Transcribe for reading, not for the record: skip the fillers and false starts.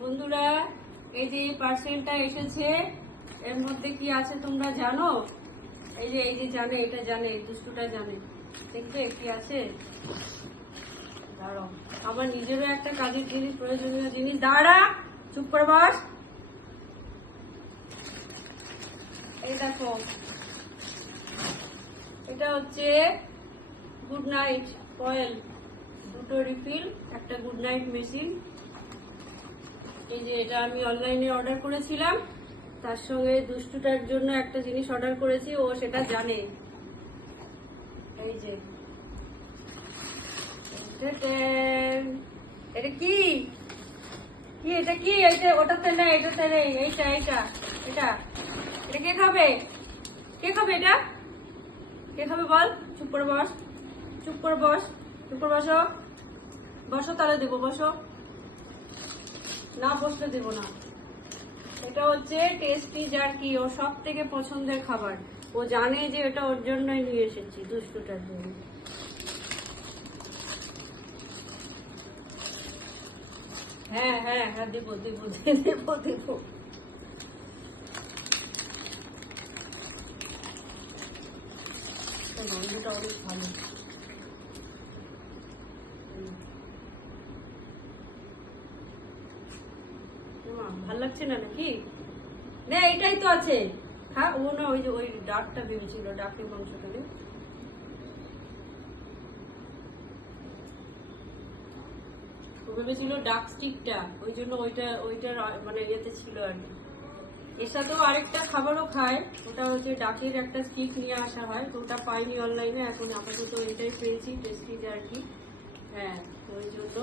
বন্ধুরা, এই যে পার্সেলটা এসেছে, এর মধ্যে কি আছে তোমরা জানো? এই যে জানে, এটা জানে, দুষ্টুটা জানে। দেখবে কি আছে? দাঁড়াও, আমার নিজেরও একটা কাজের জিনিস, প্রয়োজনীয় জিনিস। দাঁড়া, চুপ করে বস। এই দেখো, এটা হচ্ছে গুড নাইট কয়েল, দুটো রিফিল, একটা গুড নাইট মেশিন। এই যে এটা আমি অনলাইনে অর্ডার করেছিলাম, তার সঙ্গে দুষ্টুটার জন্য একটা জিনিস অর্ডার করেছি, ও সেটা জানে। এই যে এটা কি কি এটা কি? এইটা ওটাতে নেই, এটাতে নেই। এইটা এইটা এটা এটা কে খাবে? কে খাবে এটা? কে খাবে বল? চুপ করে বস, চুপ করে বস, চুপ করে বসো। বসো, তাহলে দেবো। বসো, না বসতে দেবো না। এটা হচ্ছে টেস্টি জার্কি, ওর সব থেকে পছন্দের খাবার। ও জানে যে এটা ওর জন্যই নিয়ে এসেছি, দুষ্টুটার জন্য। হ্যাঁ হ্যাঁ হ্যাঁ, দেবো দেবো দেবো দেবো। গন্ধটা অনেক ভালো। ভাল লাগছে না নাকি? না, এইটাই তো আছে। হ্যাঁ, ও না, ওই যে ওই ডাকটা ভেবেছিল, ডাকের মাংসটা নে। ও ভেবেছিল ডাক স্টিকটা, ওই জন্য ওইটার মানে ইয়েতে ছিল আর কি। এর সাথেও আরেকটা খাবারও খায়, ওটা হচ্ছে ডাকের একটা স্টিক নিয়ে আসা হয়, তো ওটা পাইনি অনলাইনে, এখন আপাতত এটাই পেয়েছি, টেস্টি আর কি। হ্যাঁ, ওই জন্য